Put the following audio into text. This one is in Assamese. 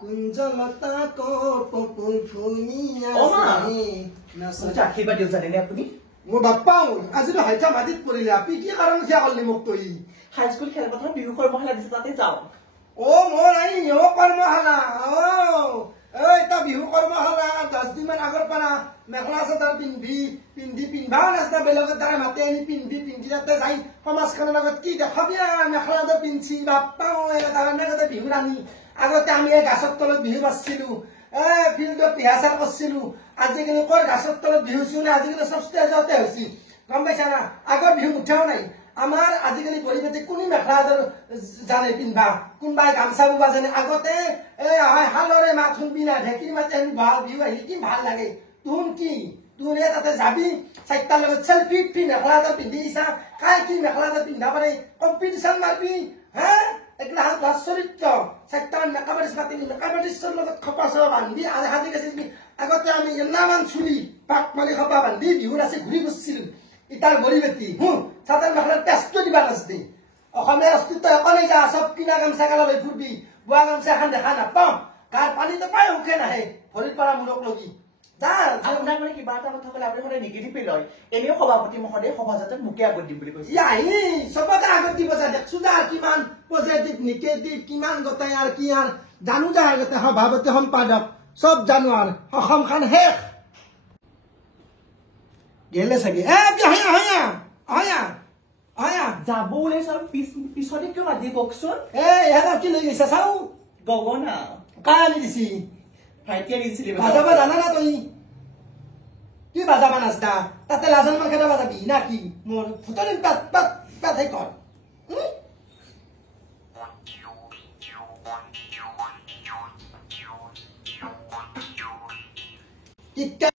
কুঞ্জলতা কপপুল ফুনিয়া আশীৰ্বাদ দিয়ক জানেনে আপুনি মোৰ বাপ্পা আজিতো হাইঠা মাটিত পৰিলে আপি কি কাৰণ সেয়া কৰিলে মোক তই হাইস্কুল খেলপথাৰত বিহু কৰ্মশালা দিছে তাতে যাওঁ মোৰ এই বিহু কৰ্মশালা এটা বিহু কৰ্মশালা 10 দিনমান আগৰ পৰা মেখেলা চাদৰ পিন্ধাও নাস্তা বেলেগৰ দ্বাৰা মাতি আনি পিন্ধি তাতে যাই সমাজখনৰ লগত কি দেখাবি মেখেলা চাদৰ পিন্ধি বাপ্পা এনেকৈ বিহু ৰাণী আগতে আমি এই গাছৰ তলত বিহু বাচিছিলো ফিল্ডত ৰিহাৰ্চেল কৰিছিলো আজিকালি কৰ গাছৰ তলত বিহু চিউনে আজিকালি চব ষ্টেজতে হৈছে গম পাইছা না আগৰ বিহু উঠাও নাই আমাৰ আজিকালি পৰিৱেশে কোনে মেখেলা চাদৰ জানে পিন্ধবা কোনোবাই গামচা বুবা জানে আগতে হালৰে মাত শুনবি না ঢেঁকীৰ মাতে বিহু আহিলে কি ভাল লাগে তোন কি তোৰ তাতে যাবি চাৰিটাৰ লগত চেল্ফি মেখেলা চাদৰ পিন্ধি ইছা কাই কি মেখেলা চাদৰ পিন্ধা পাৰে কম্পিটিশ্যন মাৰবি হে এগুলা ভাল চৰিত্ৰ চাৰিটামান মেকআপ আৰ্টিষ্ট মাতি মেকআপ আৰ্টিষ্টৰ লগত খপা চপা বান্ধি সাজি গাছি আগতে আমি এনামান চুলি পাক মাৰি খপা বান্ধি বিহুত আছে ঘূৰি ফুৰিছিলো ইটাৰ গৰি বেটি চাদৰ মেখেলাৰ টেষ্টটো দিবা নাচদি অসমীয়া অস্তিত্ব অকলে যা চব কিনা গামচা কালা লৈ ফুৰবি বোৱা গামচা এখন দেখা নাপাওঁ গাৰ পানীটো পায় সুখে নাহে ভৰিৰ পৰা মূৰক লগি আপোনাক মানে কিবা এটা কথা ক'লে আপুনি সদায় নিগেটিভে লয় এনেও সভাপতি মহোদয়ে সভাজতত মোকে আগত দিম বুলি কৈছে চবকে আগত দিব যা দেখছো যা কিমান পজিটিভ নিগেটিভ কিমান গোটাই আৰু কি আৰু জানো যা আগতে সভাপতি সম্পাদক চব জানো আৰু অসমখন শেষ গেলে চাগে যাব ওলাইছো আৰু পিছতে কিয় মাতি কওকচোন কি লৈ গৈছা চাও গগনা কাই আনি দিছি ভাইটিয়ে দিছিলে বাজাবা জানা না তই কি বাজাবা নাচনা তাতে লাজন মান খেলা বাজাবি না কি মোৰ ফুটনিন পাত পাত পাত হে কৰ কিটা